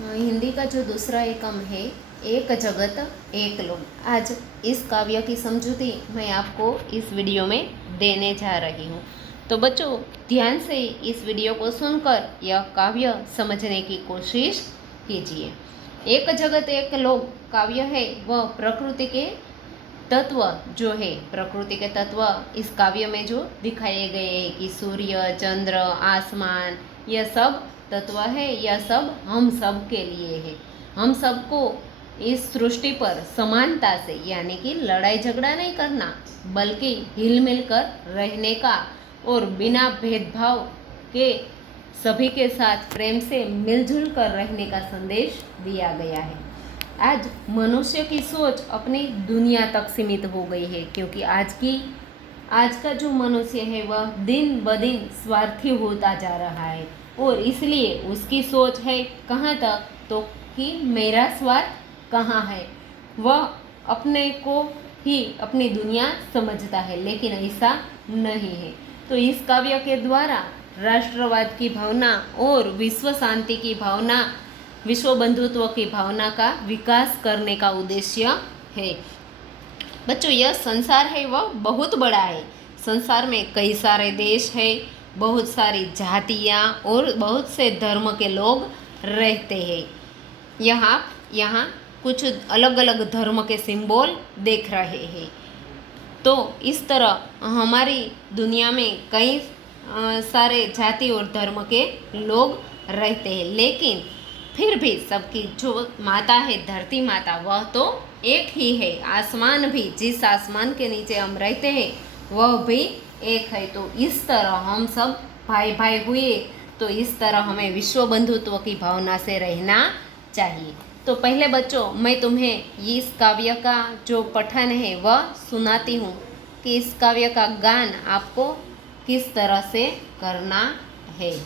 हिंदी का जो दूसरा एकम है एक जगत एक लोग। आज इस काव्य की समझूती मैं आपको इस वीडियो में देने जा रही हूँ। तो बच्चों ध्यान से इस वीडियो को सुनकर यह काव्य समझने की कोशिश कीजिए। एक जगत एक लोग काव्य है वह प्रकृति के तत्व जो है, प्रकृति के तत्व इस काव्य में जो दिखाए गए हैं कि सूर्य, चंद्र, आसमान, यह सब तत्व है, यह सब हम सब के लिए है। हम सबको इस सृष्टि पर समानता से यानी कि लड़ाई झगड़ा नहीं करना बल्कि हिल मिल कर रहने का और बिना भेदभाव के सभी के साथ प्रेम से मिलजुल कर रहने का संदेश दिया गया है। आज मनुष्य की सोच अपनी दुनिया तक सीमित हो गई है, क्योंकि आज का जो मनुष्य है वह दिन ब दिन स्वार्थी होता जा रहा है और इसलिए उसकी सोच है कहाँ तक, तो कि मेरा स्वार्थ कहाँ है। वह अपने को ही अपनी दुनिया समझता है, लेकिन ऐसा नहीं है। तो इस काव्य के द्वारा राष्ट्रवाद की भावना और विश्व शांति की भावना, विश्व बंधुत्व की भावना का विकास करने का उद्देश्य है। बच्चों यह संसार है वह बहुत बड़ा है। संसार में कई सारे देश है, बहुत सारी जातियाँ और बहुत से धर्म के लोग रहते हैं। यहाँ कुछ अलग अलग धर्म के सिंबल देख रहे हैं। तो इस तरह हमारी दुनिया में कई सारे जाति और धर्म के लोग रहते हैं, लेकिन फिर भी सबकी जो माता है धरती माता वह तो एक ही है। आसमान भी, जिस आसमान के नीचे हम रहते हैं वह भी एक है। तो इस तरह हम सब भाई भाई हुए, तो इस तरह हमें विश्व बंधुत्व की भावना से रहना चाहिए। तो पहले बच्चों मैं तुम्हें इस काव्य का जो पठन है वह सुनाती हूँ कि इस काव्य का गान आपको किस तरह से करना है।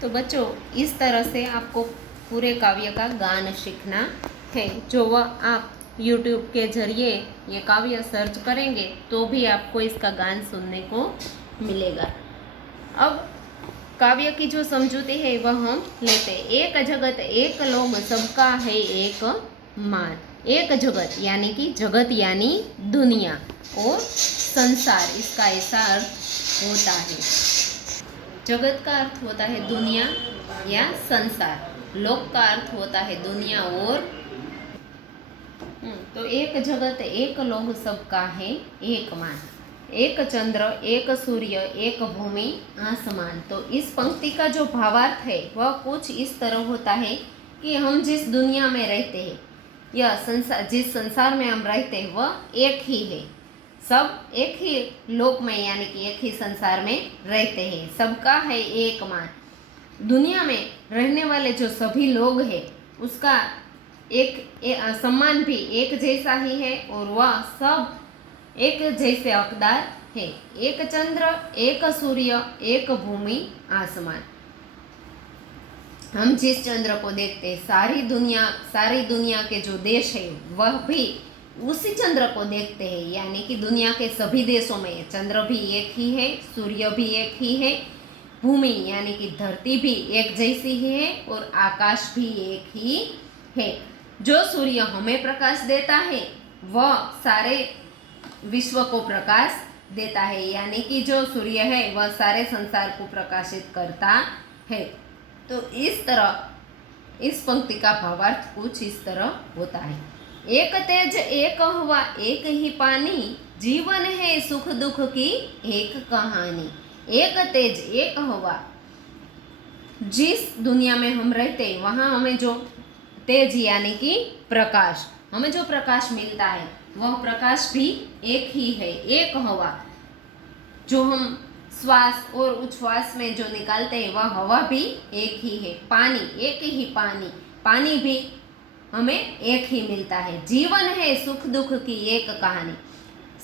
तो बच्चों इस तरह से आपको पूरे काव्य का गान सीखना है। जो वह आप YouTube के जरिए ये काव्य सर्च करेंगे तो भी आपको इसका गान सुनने को मिलेगा। अब काव्य की जो समझूती है वह हम लेते हैं। एक जगत एक लोग सबका है एक मान। एक जगत यानी कि जगत यानी दुनिया और संसार, इसका ऐसा अर्थ होता है। जगत का अर्थ होता है दुनिया या संसार, लोक का अर्थ होता है दुनिया और तो तो एक जगत एक लोग सबका है एक मान, एक चंद्र एक सूर्य एक भूमि आसमान। तो इस पंक्ति का जो भावार्थ है वह कुछ इस तरह होता है कि हम जिस दुनिया में रहते हैं, यह संसार, जिस संसार में हम रहते हैं वह एक ही है। सब एक ही लोक में यानी कि एक ही संसार में रहते हैं, सबका है एक मान। दुनिया में रहने वाले जो सभी लोग हैं उसका सम्मान भी एक जैसा ही है और वह सब एक जैसे हकदार है। एक चंद्र एक सूर्य एक भूमि आसमान। हम जिस चंद्र को देखते हैं, सारी दुनिया के जो देश है वह भी उसी चंद्र को देखते हैं, यानी कि दुनिया के सभी देशों में चंद्र भी एक ही है, सूर्य भी एक ही है, भूमि यानी कि धरती भी एक जैसी ही है और आकाश भी एक ही है। जो सूर्य हमें प्रकाश देता है वह सारे विश्व को प्रकाश देता है, यानी कि जो सूर्य है वह सारे संसार को प्रकाशित करता है। तो इस तरह इस पंक्ति का भावार्थ कुछ इस तरह होता है। एक तेज एक हवा एक ही पानी, जीवन है सुख दुख की एक कहानी। एक तेज एक हवा, जिस दुनिया में हम रहते हैं वहाँ हमें जो तेज यानी कि प्रकाश, हमें जो प्रकाश मिलता है वह प्रकाश भी एक ही है। एक हवा जो हम श्वास और उच्छ्वास में जो निकालते हैं वह हवा भी एक ही है। पानी एक ही पानी भी हमें एक ही मिलता है। जीवन है सुख दुख की एक कहानी।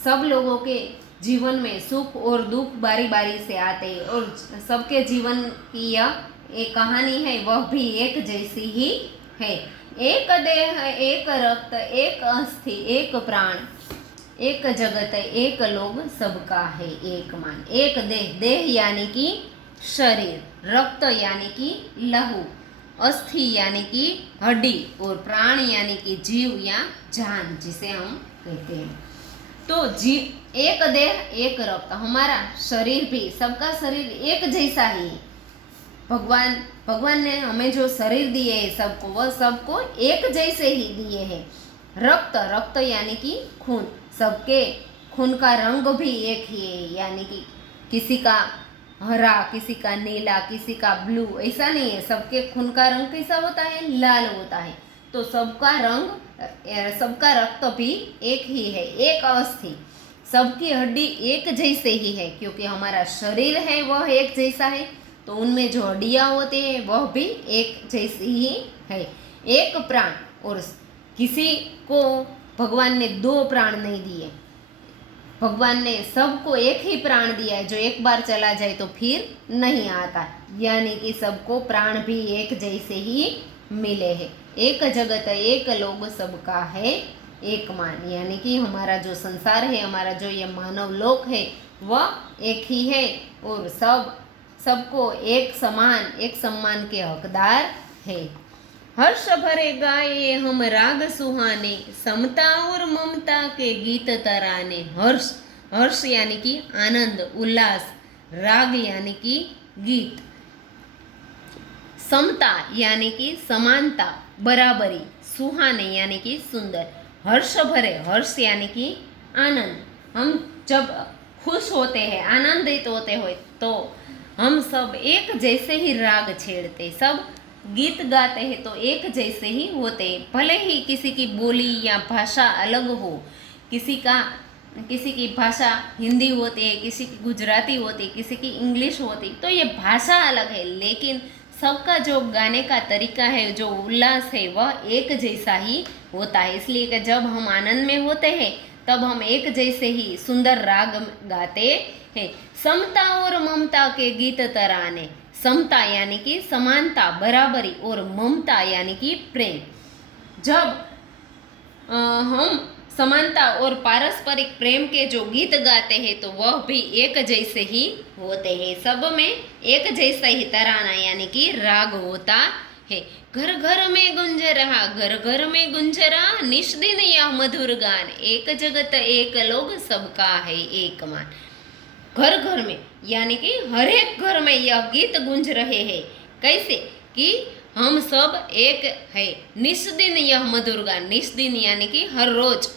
सब लोगों के जीवन में सुख और दुख बारी बारी से आते हैं और सबके जीवन की यह एक कहानी है, वह भी एक जैसी ही है। एक देह एक रक्त एक अस्थि एक प्राण, एक जगत एक लोग सबका है एक मान। एक देह यानी कि शरीर, रक्त यानी कि लहू, अस्थि यानी कि हड्डी और प्राण यानी कि जीव या जान जिसे हम कहते हैं। तो एक देह एक रक्त, हमारा शरीर भी, सबका शरीर एक जैसा ही है। भगवान ने हमें जो शरीर दिए है सबको, वह सबको एक जैसे ही दिए हैं। रक्त यानी कि खून, सबके खून का रंग भी एक ही है, यानी कि किसी का हरा किसी का नीला किसी का ब्लू, ऐसा नहीं है। सबके खून का रंग कैसा होता है? लाल होता है। तो सबका रंग, सबका रक्त भी एक ही है। एक अस्थि, सबकी हड्डी एक जैसे ही है, क्योंकि हमारा शरीर है वह एक जैसा है, तो उनमें जो हड्डियाँ होती हैं वह भी एक जैसी ही है। एक प्राण, और किसी को भगवान ने दो प्राण नहीं दिए, भगवान ने सबको एक ही प्राण दिया है, जो एक बार चला जाए तो फिर नहीं आता, यानी कि सबको प्राण भी एक जैसे ही मिले हैं। एक जगत एक लोग सबका है एक मान, यानी कि हमारा जो संसार है, हमारा जो ये मानव लोक है वह एक ही है और सबको एक सम्मान के हकदार है। हर्ष भरे गाए हम राग सुहाने, समता और ममता के गीत तराने। हर्ष यानी कि आनंद उल्लास, राग यानी कि गीत, समता यानी कि समानता बराबरी, सुहाने यानी कि सुंदर। हर्ष भरे, हर्ष यानी कि आनंद। हम जब खुश होते हैं, आनंदित होते हो तो हम सब एक जैसे ही राग छेड़ते, सब गीत गाते हैं तो एक जैसे ही होते। भले ही किसी की बोली या भाषा अलग हो, किसी की भाषा हिंदी होती है, किसी की गुजराती होती, किसी की इंग्लिश होती, तो ये भाषा अलग है, लेकिन सबका जो गाने का तरीका है, जो उल्लास है, वह एक जैसा ही होता है। इसलिए कि जब हम आनंद में होते हैं तब हम एक जैसे ही सुंदर राग गाते हैं। समता और ममता के गीत तराने, समता यानी कि समानता बराबरी और ममता यानी कि प्रेम। जब हम समानता और पारस्परिक प्रेम के जो गीत गाते हैं तो वह भी एक जैसे ही होते हैं, सब में एक जैसा ही तराना यानी कि राग होता है। घर घर में गुंज रहा, घर घर में गुंज रहा, निष्दिन यह मधुर गान, एक जगत एक लोग सबका है एक मान। घर घर में यानी कि हर एक घर में यह गीत गूंज रहे हैं। कैसे कि हम सब एक है। निस्दिन यह मधुर गान, निस्दिन यानी कि हर रोज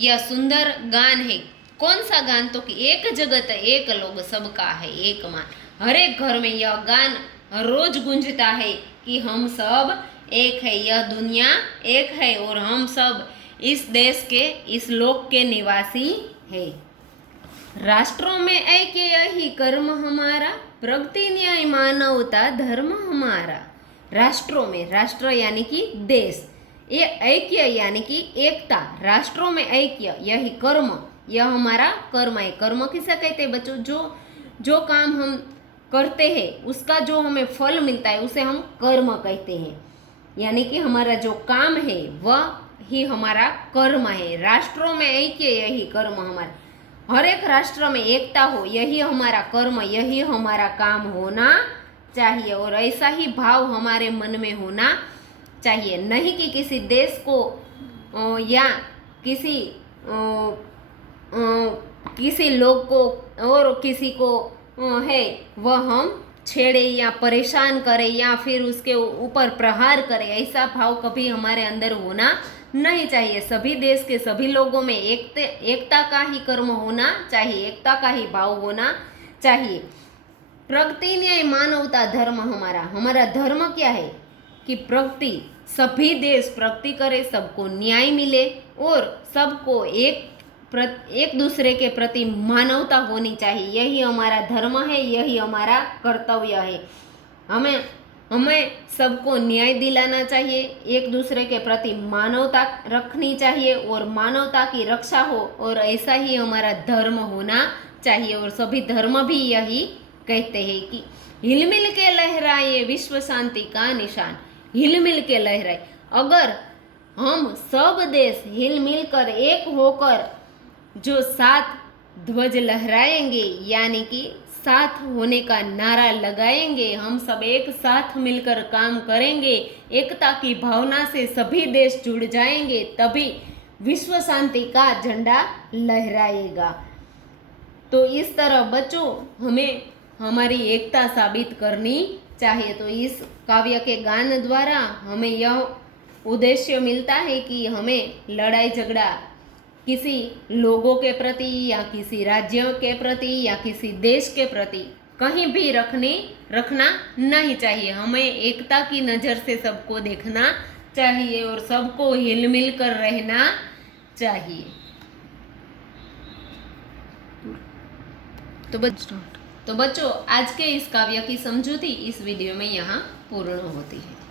यह सुंदर गान है। कौन सा गान? तो कि एक जगत एक लोग सबका है एक मान। हर एक घर में यह गान हर रोज गूंजता है कि हम सब एक है, यह दुनिया एक है और हम सब इस देश के, इस लोक के निवासी है। राष्ट्रों में ऐक्य यही कर्म हमारा, प्रगति न्याय मानवता धर्म हमारा। राष्ट्रों में, राष्ट्र यानी कि देश, ये ऐक्य यानी कि एकता, राष्ट्रों में ऐक्य यही कर्म, यह हमारा कर्म है। कर्म किसे कहते हैं बच्चों? जो काम हम करते हैं उसका जो हमें फल मिलता है उसे हम कर्म कहते हैं। यानी कि हमारा जो काम है वह ही हमारा कर्म है। राष्ट्रों में ऐक्य यही कर्म हमारा, हर एक राष्ट्र में एकता हो यही हमारा कर्म, यही हमारा काम होना चाहिए और ऐसा ही भाव हमारे मन में होना चाहिए। नहीं कि किसी देश को या किसी लोग को और किसी को है वह हम छेड़े या परेशान करें या फिर उसके ऊपर प्रहार करें, ऐसा भाव कभी हमारे अंदर होना नहीं चाहिए। सभी देश के सभी लोगों में एकता का ही कर्म होना चाहिए, एकता का ही भाव होना चाहिए। प्रगति न्याय मानवता धर्म हमारा, हमारा धर्म क्या है कि प्रगति, सभी देश प्रगति करे, सबको न्याय मिले और सबको एक दूसरे के प्रति मानवता होनी चाहिए। यही हमारा धर्म है, यही हमारा कर्तव्य है। हमें सबको न्याय दिलाना चाहिए, एक दूसरे के प्रति मानवता रखनी चाहिए और मानवता की रक्षा हो, और ऐसा ही हमारा धर्म होना चाहिए। और सभी धर्म भी यही कहते हैं कि हिलमिल के लहराए विश्व शांति का निशान। हिलमिल के लहराए, अगर हम सब देश हिलमिल कर एक होकर जो साथ ध्वज लहराएंगे यानी कि साथ होने का नारा लगाएंगे, हम सब एक साथ मिलकर काम करेंगे, एकता की भावना से सभी देश जुड़ जाएंगे, तभी विश्व शांति का झंडा लहराएगा। तो इस तरह बच्चों हमें हमारी एकता साबित करनी चाहिए। तो इस काव्य के गान द्वारा हमें यह उद्देश्य मिलता है कि हमें लड़ाई झगड़ा किसी लोगों के प्रति या किसी राज्य के प्रति या किसी देश के प्रति कहीं भी रखना नहीं चाहिए। हमें एकता की नज़र से सबको देखना चाहिए और सबको हिलमिल कर रहना चाहिए। तो बच्चों आज के इस काव्य की समझूती इस वीडियो में यहाँ पूर्ण होती है।